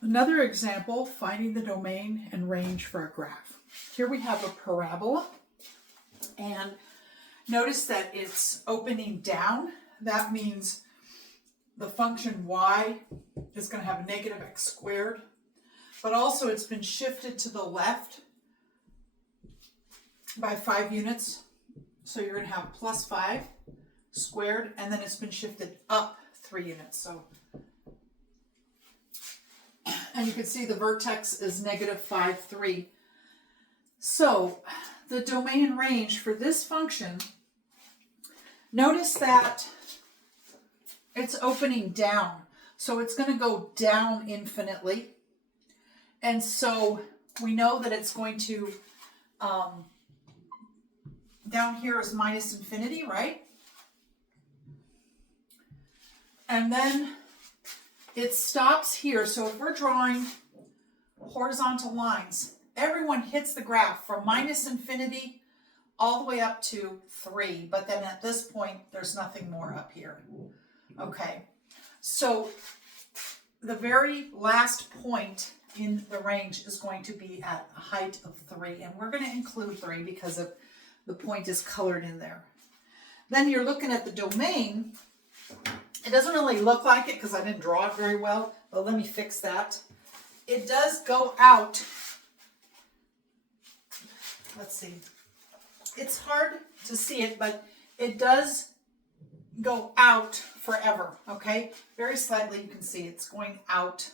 Another example, finding the domain and range for a graph. Here we have a parabola, and notice that it's opening down. That means the function y is going to have a negative x squared, but also it's been shifted to the left by 5 units. So you're going to have plus 5 squared, and then it's been shifted up 3 units. So, and you can see the vertex is negative 5, 3. So the domain and range for this function, notice that it's opening down. So it's going to go down infinitely. And so we know that it's going to, down here is minus infinity, right? And then it stops here. So if we're drawing horizontal lines, everyone hits the graph from minus infinity all the way up to 3. But then at this point, there's nothing more up here. Okay, so the very last point in the range is going to be at a height of 3. And we're going to include 3 because of the point is colored in there. Then you're looking at the domain. It doesn't really look like it because I didn't draw it very well, but let me fix that. It does go out. Let's see. It's hard to see it, but it does go out forever, okay? Very slightly you can see it's going out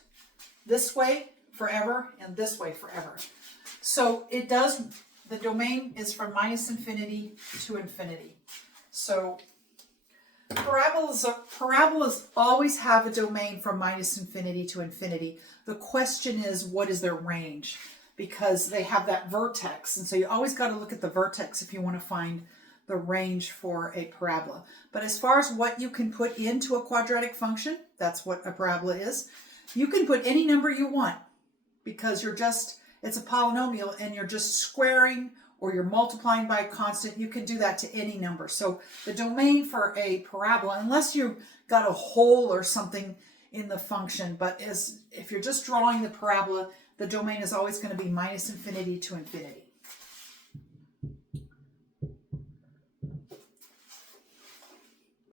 this way forever and this way forever. So it does, the domain is from minus infinity to infinity. So parabolas always have a domain from minus infinity to infinity. The question is, what is their range? Because they have that vertex. And so you always got to look at the vertex if you want to find the range for a parabola. But as far as what you can put into a quadratic function, that's what a parabola is. You can put any number you want because it's a polynomial and you're just squaring or you're multiplying by a constant. You can do that to any number. So the domain for a parabola, unless you've got a hole or something in the function, but if you're just drawing the parabola, the domain is always going to be minus infinity to infinity.